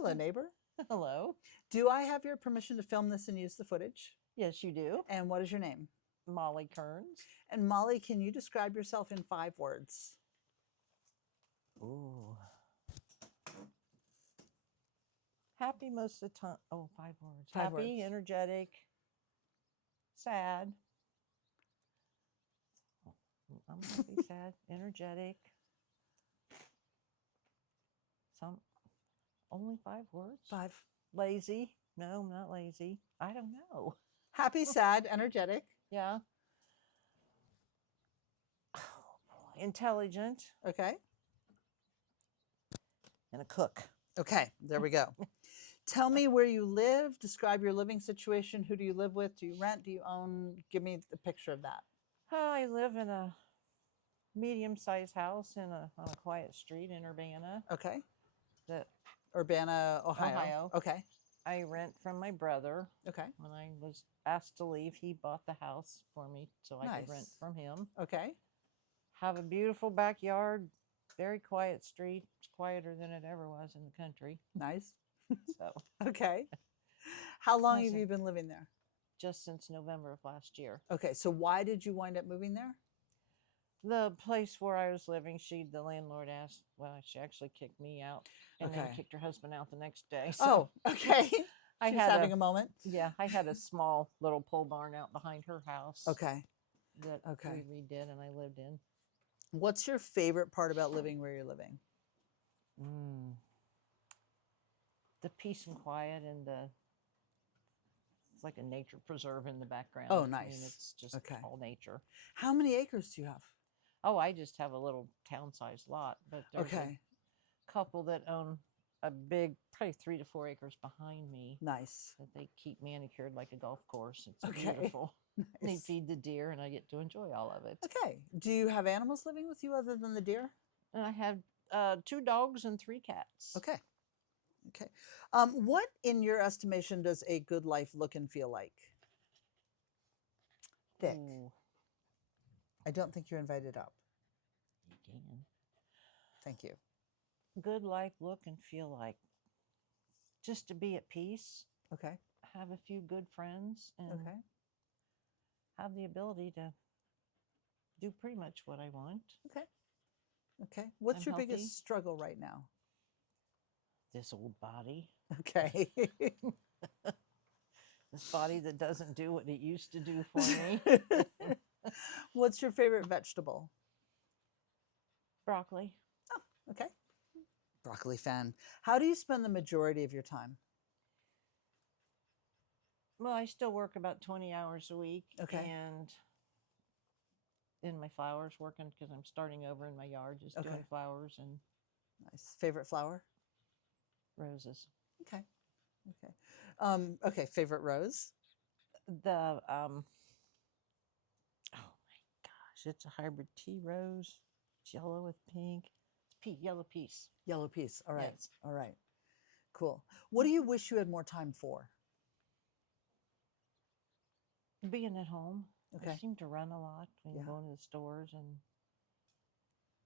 Hello, neighbor. Hello. Do I have your permission to film this and use the footage? Yes, you do. And what is your name? Molly Kerns. And Molly, can you describe yourself in 5 words? Ooh. Happy most of the time. Oh, 5 words. 5 Happy, words. energetic, sad. I'm happy, sad, energetic. Only 5 words? 5. Lazy. No, I'm not lazy. I don't know. Happy, sad, energetic. Yeah. Oh, boy. Intelligent. Okay. And a cook. Okay, there we go. Tell me where you live. Describe your living situation. Who do you live with? Do you rent? Do you own? Give me the picture of that. I live in a medium-sized house on a quiet street in Urbana. Okay. That Urbana, Ohio. Okay. I rent from my brother. Okay. When I was asked to leave, he bought the house for me so I could rent from him. Okay. Have a beautiful backyard, very quiet street. It's quieter than it ever was in the country. Nice. So. Okay. How long have you been living there? Just since November of last year. Okay, so why did you wind up moving there? The place where I was living, the landlord asked, well, she actually kicked me out and then kicked her husband out the next day. So oh, okay. I was having a moment. Yeah, I had a small little pole barn out behind her house. Okay. That we redid and I lived in. What's your favorite part about living where you're living? The peace and quiet and it's like a nature preserve in the background. Oh, nice. I mean, it's just all nature. How many acres do you have? Oh, I just have a little town-sized lot, but there's a couple that own a big, probably 3 to 4 acres behind me. Nice. That they keep manicured like a golf course. It's beautiful. Nice. They feed the deer, and I get to enjoy all of it. Okay. Do you have animals living with you other than the deer? And I have 2 dogs and 3 cats. Okay. Okay. What, in your estimation, does a good life look and feel like? Thick. Ooh. I don't think you're invited up. You can. Thank you. Good life look and feel like just to be at peace. Okay. Have a few good friends and have the ability to do pretty much what I want. Okay. Okay. What's your biggest struggle right now? This old body. Okay. This body that doesn't do what it used to do for me. What's your favorite vegetable? Broccoli. Oh, okay. Broccoli fan. How do you spend the majority of your time? Well, I still work about 20 hours a week. Okay. And in my flowers, working because I'm starting over in my yard, just doing flowers and. Nice. Favorite flower? Roses. Okay. Okay. Okay. Favorite rose? Oh my gosh, it's a hybrid tea rose. It's yellow with pink. It's yellow peace. Yellow peace. All right. Yes. All right. Cool. What do you wish you had more time for? Being at home. Okay. I seem to run a lot when going to the stores, and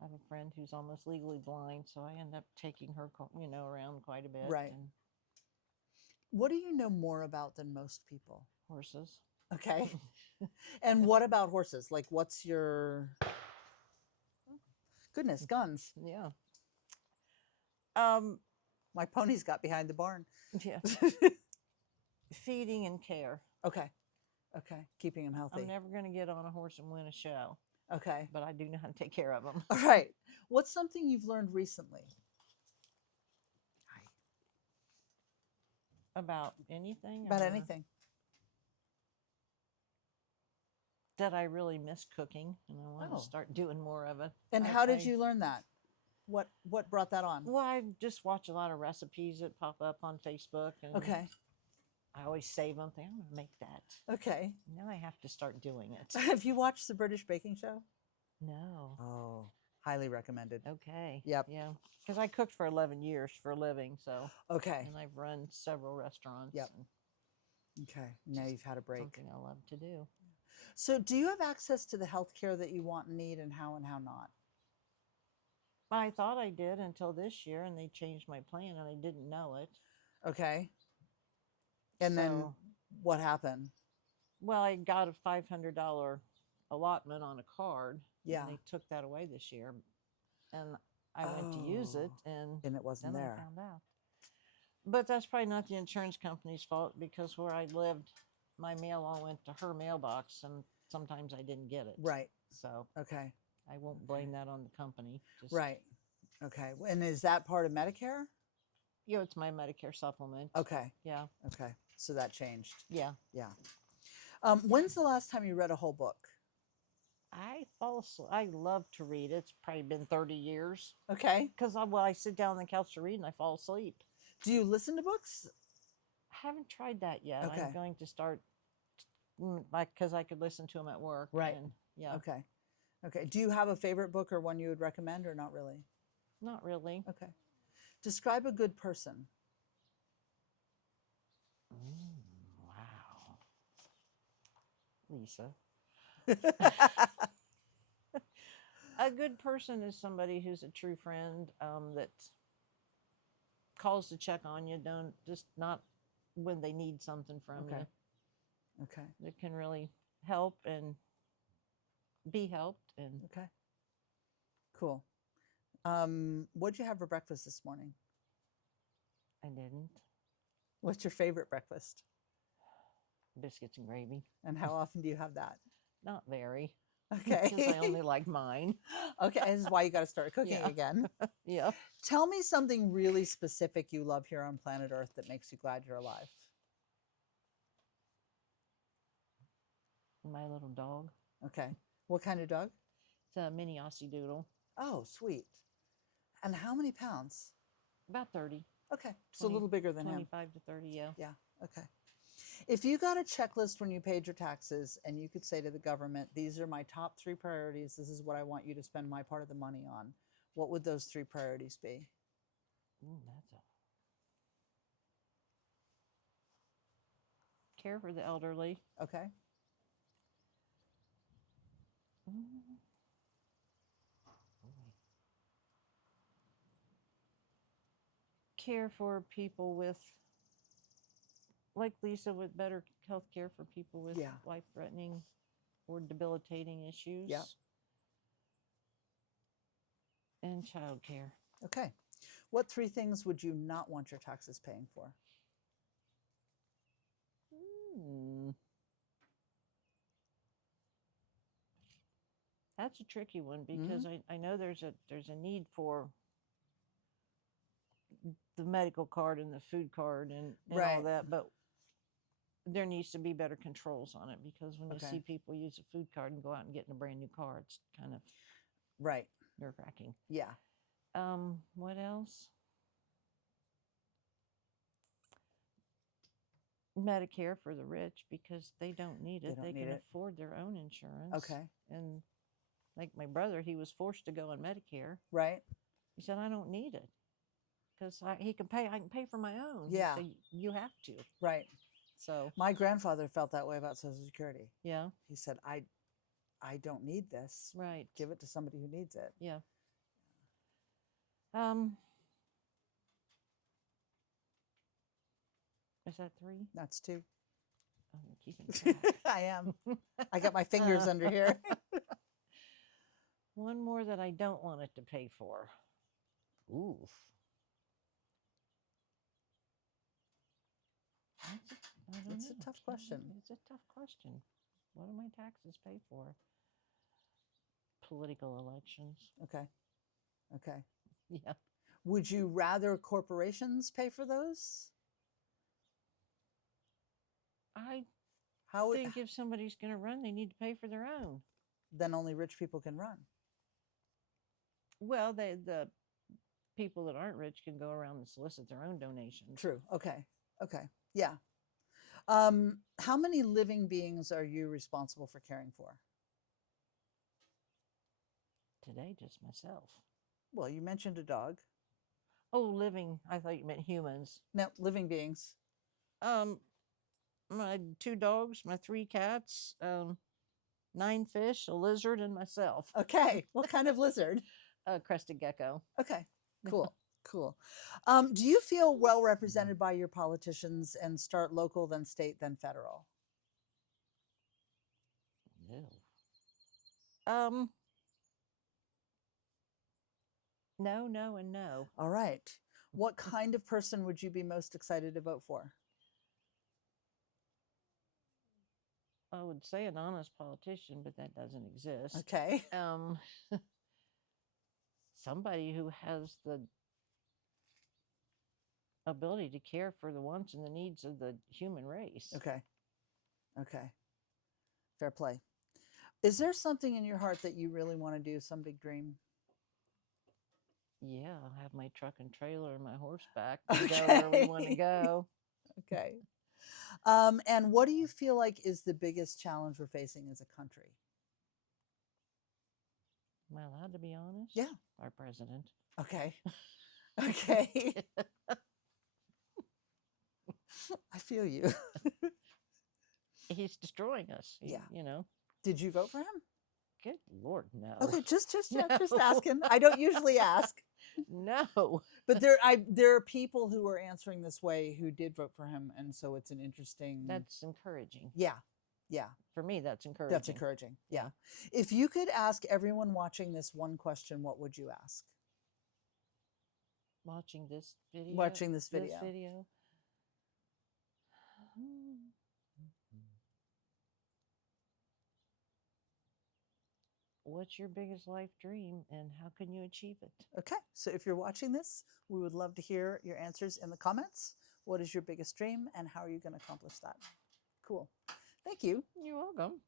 I have a friend who's almost legally blind, so I end up taking her, around quite a bit. Right. And what do you know more about than most people? Horses. Okay. And what about horses? Like, what's your... Goodness, guns. Yeah. My ponies got behind the barn. Yeah. Feeding and care. Okay. Okay. Keeping them healthy. I'm never going to get on a horse and win a show. Okay. But I do know how to take care of them. All right. What's something you've learned recently? About anything? About anything. That I really miss cooking, and I want to start doing more of it. And how did you learn that? What brought that on? Well, I just watch a lot of recipes that pop up on Facebook. And I always save them. Think, I'm going to make that. Okay. Now I have to start doing it. Have you watched the British Baking Show? No. Oh, highly recommended. Okay. Yep. Yeah. Because I cooked for 11 years for a living, so. Okay. And I've run several restaurants. Yep. Okay. Now you've had a break. Something I love to do. So do you have access to the health care that you want and need, and how not? I thought I did until this year, and they changed my plan, and I didn't know it. Okay. And then So, what happened? well, I got a $500 allotment on a card, Yeah. and they took that away this year. And I went to use it, and it wasn't then I there. found out. But that's probably not the insurance company's fault, because where I lived, my mail all went to her mailbox, and sometimes I didn't get it. Right. So Okay. I won't blame that on the company. Just, Right. Okay. And is that part of Medicare? You know, it's my Medicare supplement. Okay. Yeah. Okay. So that changed. Yeah. Yeah. When's the last time you read a whole book? I love to read. It's probably been 30 years. Okay. Because I sit down on the couch to read and I fall asleep. Do you listen to books? I haven't tried that yet. Okay. I'm going to start, because I could listen to them at work. Right. And, yeah. Okay. Okay. Do you have a favorite book or one you would recommend, or not really? Not really. Okay. Describe a good person. Wow. Lisa. A good person is somebody who's a true friend, that calls to check on you, don't just not when they need something from Okay. you. Okay. That can really help and be helped. And Okay. Cool. What'd you have for breakfast this morning? I didn't. What's your favorite breakfast? Biscuits and gravy. And how often do you have that? Not very. Okay. Because I only like mine. Okay. This is why you got to start cooking Yeah. again. Yeah. Tell me something really specific you love here on planet Earth that makes you glad you're alive. My little dog. Okay. What kind of dog? It's a mini Aussie Doodle. Oh, sweet. And how many pounds? About 30. Okay. So a little bigger than him. 25 to 30, yeah. Yeah. Okay. If you got a checklist when you paid your taxes and you could say to the government, these are my top 3 priorities, this is what I want you to spend my part of the money on, what would those 3 priorities be? That's care for the elderly. Okay. Care for people with, like Lisa, with better health care for people with life-threatening or debilitating issues. Yeah. And child care. Okay. What 3 things would you not want your taxes paying for? That's a tricky one, because I know there's a need for the medical card and the food card and all that, but there needs to be better controls on it, because when you see people use a food card and go out and get in a brand new car, it's kind of nerve-wracking. Yeah. What else? Medicare for the rich, because they don't need it. They can afford their own insurance. Okay. And like my brother, he was forced to go on Medicare. Right. He said, I don't need it, because I can pay for my own. Yeah. So you have to. Right. So my grandfather felt that way about Social Security. Yeah. He said, I don't need this. Right. Give it to somebody who needs it. Yeah. Is that 3? That's 2. Oh, you're keeping track. I am. I got my fingers under here. One more that I don't want it to pay for. Oof. It's a tough question. It's a tough question. What do my taxes pay for? Political elections. Okay. Okay. Yeah. Would you rather corporations pay for those? I think if somebody's going to run, they need to pay for their own. Then only rich people can run. Well, the people that aren't rich can go around and solicit their own donations. True. Okay. Okay. Yeah. How many living beings are you responsible for caring for? Today, just myself. Well, you mentioned a dog. Oh, living. I thought you meant humans. No, living beings. My 2 dogs, my 3 cats, 9 fish, a lizard, and myself. Okay. What kind of lizard? A crested gecko. Okay, cool, cool. Do you feel well represented by your politicians and start local, then state, then federal? No. No, no, and no. All right. What kind of person would you be most excited to vote for? I would say an honest politician, but that doesn't exist. Okay. Somebody who has the ability to care for the wants and the needs of the human race. Okay. Okay. Fair play. Is there something in your heart that you really want to do, some big dream? Yeah, I'll have my truck and trailer and my horseback to go where we want to go. Okay. And what do you feel like is the biggest challenge we're facing as a country? Am I allowed to be honest? Yeah. Our president. Okay. Okay. I feel you. He's destroying us. Yeah. You know. Did you vote for him? Good Lord, no. Okay, just No. asking. I don't usually ask. No. But there are people who are answering this way who did vote for him, and so it's an interesting. That's encouraging. Yeah. Yeah. For me, that's encouraging. That's encouraging. Yeah. If you could ask everyone watching this one question, what would you ask? Watching this video. Watching this video. This video. What's your biggest life dream and how can you achieve it? Okay, so if you're watching this, we would love to hear your answers in the comments. What is your biggest dream and how are you going to accomplish that? Cool. Thank you. You're welcome.